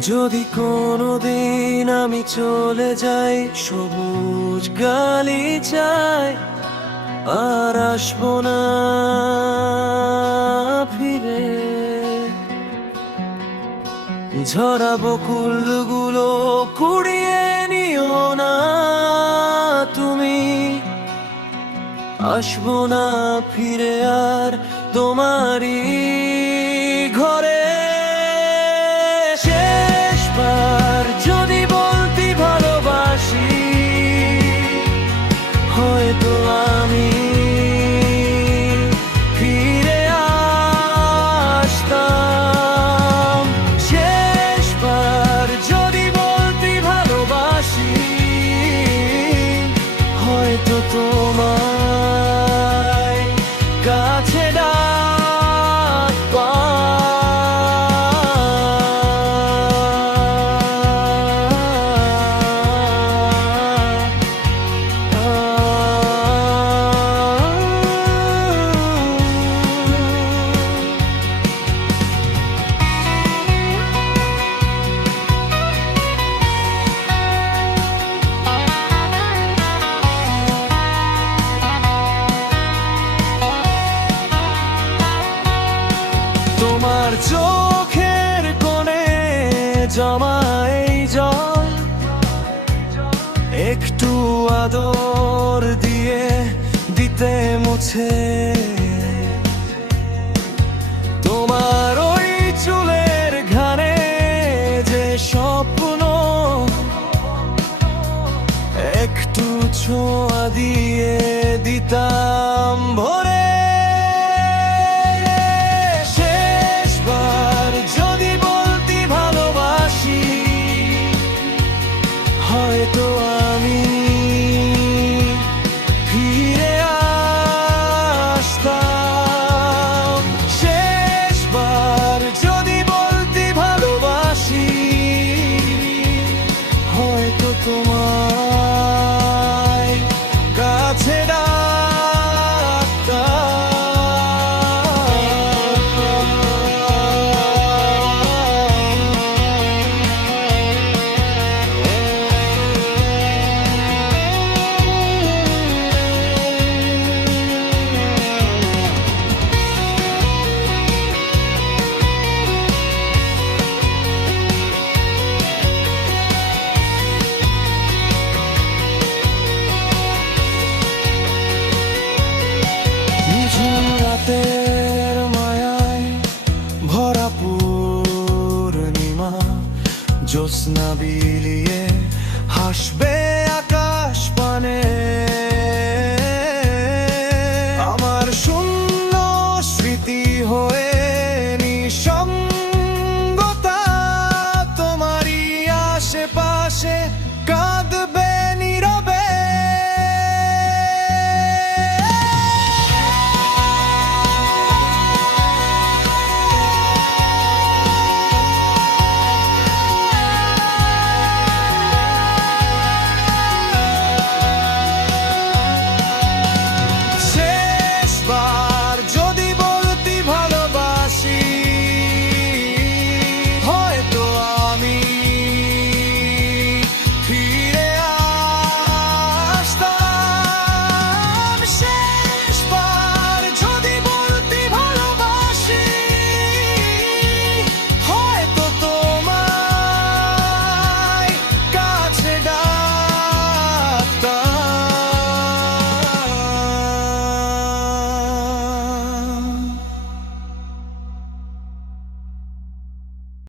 যদি কোনোদিন আমি চলে যাই, সবুজ গালি চাই, আর আসব না ফিরে। ঝরা বকুলগুলো কুড়িয়ে নিও না তুমি। আসব না ফিরে আর তোমারই তোমার চোখের কোণে জমাই জল। একটু আদর দিয়ে দিতে মুছে। তোমার ওই চুলের ঘানে যে স্বপ্ন, একটু ছোঁয়া দিয়ে দিতাম ভরে como জ্যোৎস্না বিলিয়ে হাসবে আকাশ পানে। আমার শূন্য স্মৃতি হয়ে নিঃসঙ্গতা তোমারই আশেপাশে